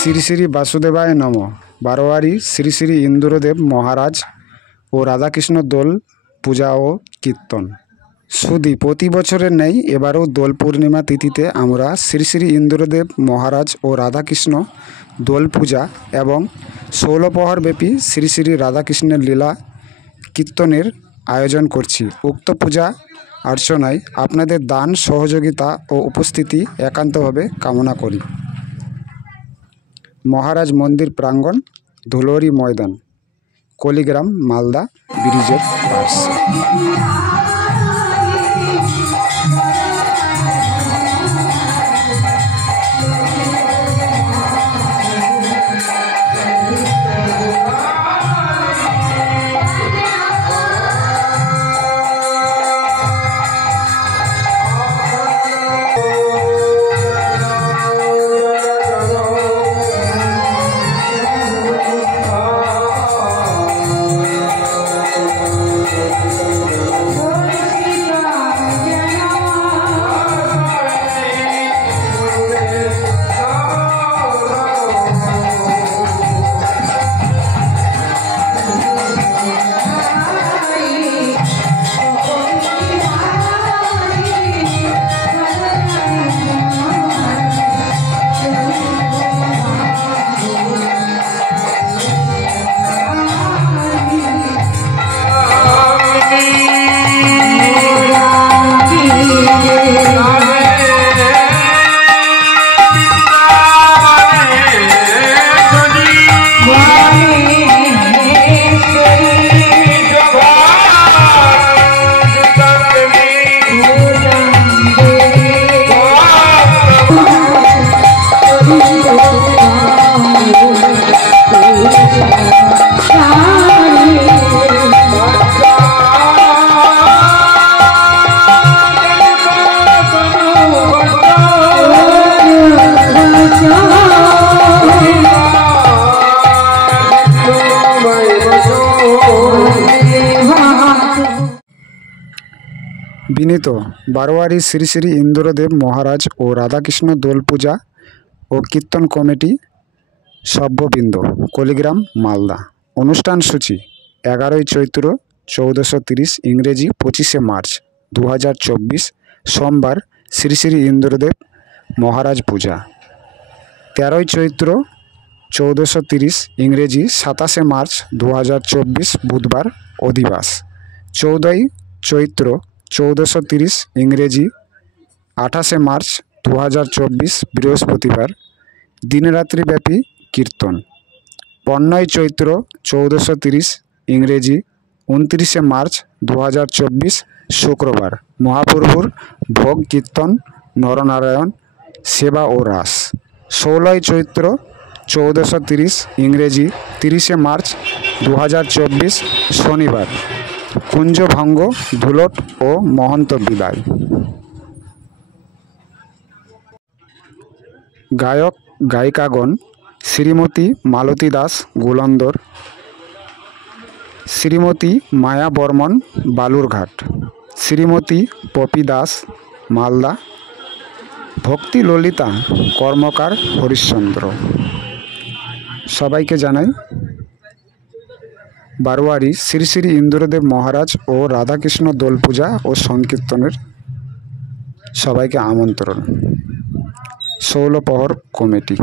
শ্রী শ্রী বাসুদেবায় নম। বারোয়ারি শ্রী শ্রী ইন্দ্রদেব মহারাজ ও রাধাকৃষ্ণ দোল পূজা ও কীর্তন। শুধু প্রতি বছরের নেই এবারও দোল পূর্ণিমা তিথিতে আমরা শ্রী শ্রী ইন্দ্রদেব মহারাজ ও রাধাকৃষ্ণ দোল পূজা এবং 16 প্রহরব্যাপী শ্রী শ্রী রাধাকৃষ্ণের লীলা কীর্তনের আয়োজন করছি। উক্ত পূজা অর্চনায় আপনাদের দান সহযোগিতা ও উপস্থিতি একান্তভাবে কামনা করি। মহারাজ মন্দির প্রাঙ্গণ, ধুলরি ময়দান, কলিগ্রাম, মালদা ব্রিজের পাশে। বিনীত বারোয়ারি শ্রী শ্রী ইন্দ্রদেব মহারাজ ও রাধাকৃষ্ণ দোল পূজা ও কীর্তন কমিটি সভ্যবৃন্দ, কলিগ্রাম, মালদা। অনুষ্ঠান সূচি: 11ই চৈত্র 1430 ইংরেজি 25শে মার্চ 2024 সোমবার শ্রী শ্রী ইন্দ্রদেব মহারাজ পূজা। 13ই চৈত্র 1430 ইংরেজি 27শে মার্চ 2024 বুধবার অধিবাস। 14ই চৈত্র 1430 ইংরেজি 28শে মার্চ 2024 বৃহস্পতিবার দিনরাত্রিব্যাপী কীর্তন। 15ই চৈত্র 1430 ইংরেজি 29শে মার্চ 2024 শুক্রবার মহাপ্রভুর ভোগ কীর্তন, নরনারায়ণ সেবা ও রাস। 16ই চৈত্র 1430 ইংরেজি 30শে মার্চ 2024 শনিবার কুঞ্জভঙ্গ, ধুলট ও মহন্ত বিদায়। গায়ক গায়িকাগণ: শ্রীমতী মালতী দাস গুলন্দর, শ্রীমতী মায়া বর্মন বালুরঘাট, শ্রীমতী পপি দাস মালদা, ভক্তি ললিতা কর্মকার হরিশ্চন্দ্র। সবাইকে জানাই বারোয়ারি শ্রী শ্রী ইন্দ্রদেব মহারাজ ও রাধাকৃষ্ণ দোল পূজা ও সংকীর্তনের সবাইকে আমন্ত্রণ। 16 প্রহর কমিটি।